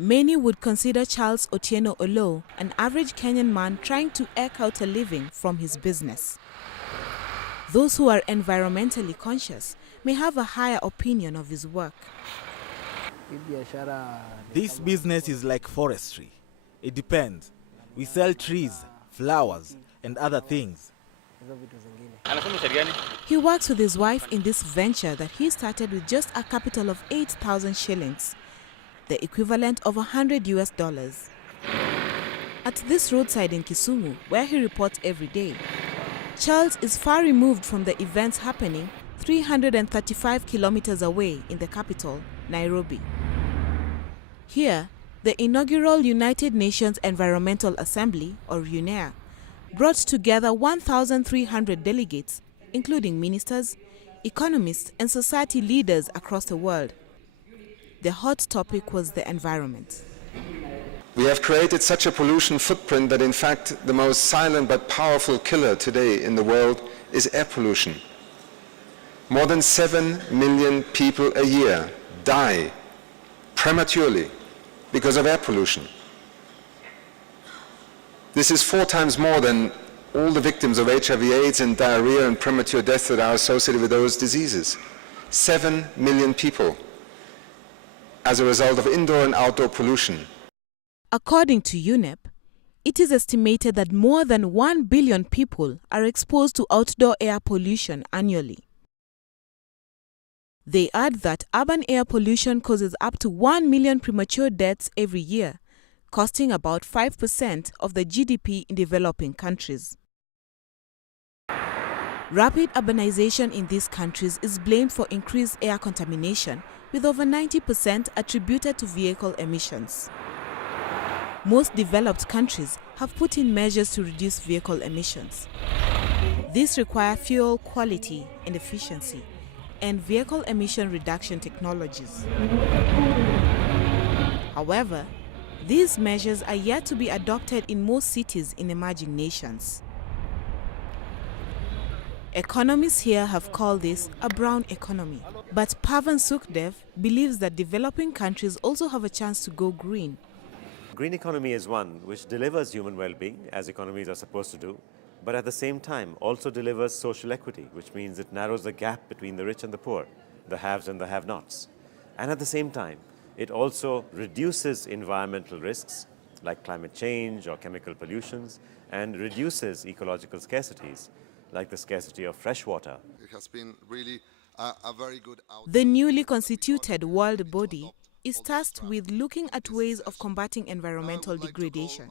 Many would consider Charles Otieno Olo an average Kenyan man trying to eke out a living from his business. Those who are environmentally conscious may have a higher opinion of his work. This business is like forestry. It depends. We sell trees, flowers, and other things. He works with his wife in this venture that he started with just a capital of 8,000 shillings, the equivalent of $100. At this roadside in Kisumu, where he reports every day, Charles is far removed from the events happening 335 kilometers away in the capital, Nairobi. Here, the inaugural United Nations Environmental Assembly, or Unea, brought together 1,300 delegates, including ministers, economists, and society leaders across the world. The hot topic was the environment. We have created such a pollution footprint that in fact the most silent but powerful killer today in the world is air pollution. More than 7 million people a year die prematurely because of air pollution. This is 4 times more than all the victims of HIV/AIDS and diarrhea and premature death that are associated with those diseases. 7 million people as a result of indoor and outdoor pollution. According to UNEP, it is estimated that more than 1 billion people are exposed to outdoor air pollution annually. They add that urban air pollution causes up to 1 million premature deaths every year, costing about 5% of the GDP in developing countries. Rapid urbanization in these countries is blamed for increased air contamination, with over 90% attributed to vehicle emissions. Most developed countries have put in measures to reduce vehicle emissions. These require fuel quality and efficiency and vehicle emission reduction technologies. However, these measures are yet to be adopted in most cities in emerging nations. Economists here have called this a brown economy, but Pavan Sukhdev believes that developing countries also have a chance to go green. Green economy is one which delivers human well-being, as economies are supposed to do, but at the same time also delivers social equity, which means it narrows the gap between the rich and the poor, the haves and the have-nots. And at the same time, it also reduces environmental risks like climate change or chemical pollutions, and reduces ecological scarcities like the scarcity of fresh water. It has been really a very good outcome. The newly constituted world body is tasked with looking at ways of combating environmental degradation.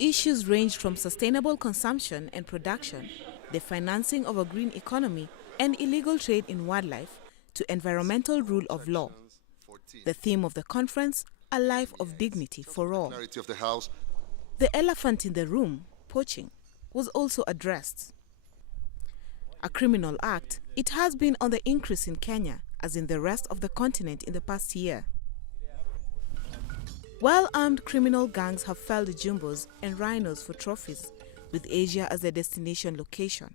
Issues range from sustainable consumption and production, the financing of a green economy, and illegal trade in wildlife, to environmental rule of law. The theme of the conference, a life of dignity for all. The elephant in the room, poaching, was also addressed. A criminal act, it has been on the increase in Kenya, as in the rest of the continent in the past year. Well-armed criminal gangs have felled jumbos and rhinos for trophies, with Asia as their destination location.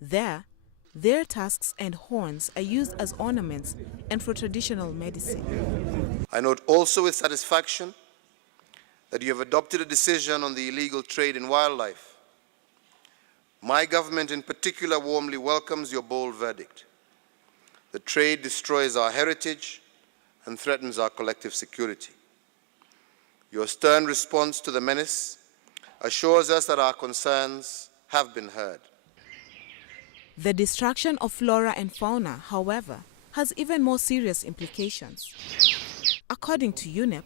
There, their tusks and horns are used as ornaments and for traditional medicine. I note also with satisfaction that you have adopted a decision on the illegal trade in wildlife. My government in particular warmly welcomes your bold verdict. The trade destroys our heritage and threatens our collective security. Your stern response to the menace assures us that our concerns have been heard. The destruction of flora and fauna, however, has even more serious implications. According to UNEP,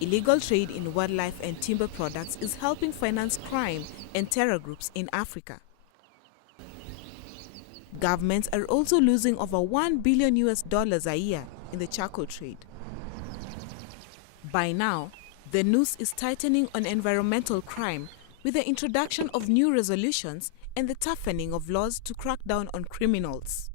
illegal trade in wildlife and timber products is helping finance crime and terror groups in Africa. Governments are also losing over $1 billion a year in the charcoal trade. By now, the noose is tightening on environmental crime with the introduction of new resolutions and the toughening of laws to crack down on criminals.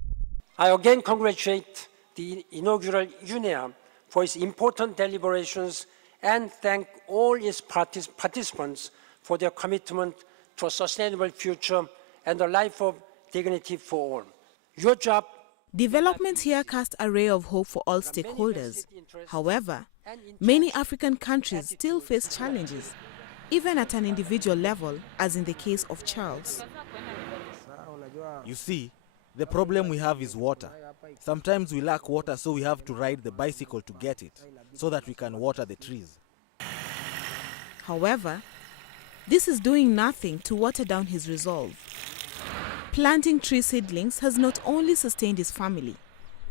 I again congratulate the inaugural Unea for its important deliberations and thank all its participants for their commitment to a sustainable future and a life of dignity for all. Your job. Developments here cast a ray of hope for all stakeholders. However, Many African countries still face challenges, even at an individual level, as in the case of Charles. You see, the problem we have is water. Sometimes we lack water, so we have to ride the bicycle to get it, so that we can water the trees. However, this is doing nothing to water down his resolve. Planting tree seedlings has not only sustained his family,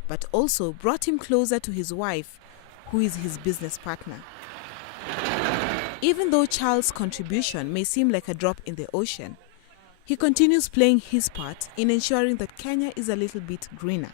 but also brought him closer to his wife, who is his business partner. Even though Charles' contribution may seem like a drop in the ocean, he continues playing his part in ensuring that Kenya is a little bit greener.